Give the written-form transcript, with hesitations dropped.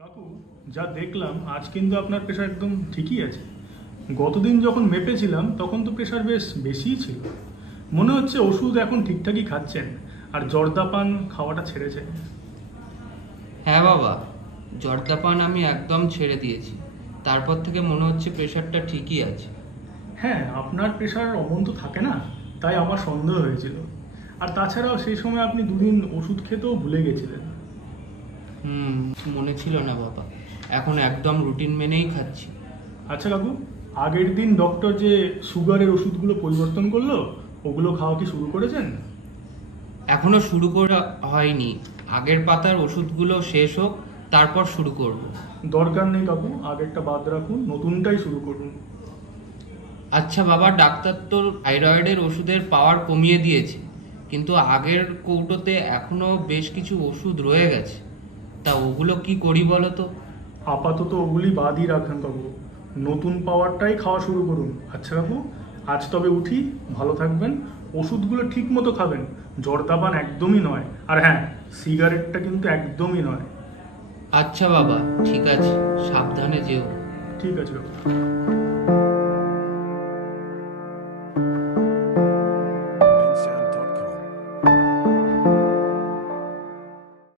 কাকু, যা দেখলাম আজ কিন্তু আপনার প্রেশার একদম ঠিকই আছে। গতদিন যখন মেপেছিলাম তখন তো প্রেশার বেশ বেশিই ছিল। মনে হচ্ছে ওষুধ এখন ঠিকঠাকই খাচ্ছেন আর জর্দাপান খাওয়াটা ছেড়েছেন। হ্যাঁ বাবা, জর্দাপান আমি একদম ছেড়ে দিয়েছি। তারপর থেকে মনে হচ্ছে প্রেশারটা ঠিকই আছে। হ্যাঁ, আপনার প্রেশার অমন তো থাকে না, তাই আমার সন্দেহ হয়েছিল। আর তাছাড়াও সেই সময় আপনি দুদিন ওষুধ খেতেও ভুলে গেছিলেন। মনে ছিল না বাবা, এখন একদম রুটিন মেনেই খাচ্ছি। আচ্ছা কাকু, আগের দিন ডক্টর যে সুগারের ওষুধগুলো পরিবর্তন করলো, ওগুলো খাওয়া কি শুরু করেছেন? এখনো শুরু করা হয়নি, আগের পাতার ওষুধগুলো শেষ হোক তারপর শুরু করব। দরকার নেই কাকু, আগেরটা বাদ রাখুন, নতুনটাই শুরু করুন। আচ্ছা বাবা, ডাক্তার তো থাইরয়েডের ওষুধের পাওয়ার কমিয়ে দিয়েছে, কিন্তু আগের কৌটোতে এখনো বেশ কিছু ওষুধ রয়ে গেছে। তা ওগুলো কি করি বলো তো? আপাতত ওগুলি বাদই রাখেন কাকু, নতুন পাওয়ারটাই খাওয়া শুরু করুন। আচ্ছা কাকু, আজ তবে উঠি, ভালো থাকবেন, ওষুধগুলো ঠিক মতো খাবেন, জর্দাপান একদমই নয়, আর হ্যাঁ, সিগারেটটা কিন্তু একদমই নয়। আচ্ছা বাবা, ঠিক আছে, সাবধানে যেও। ঠিক আছে কাকু।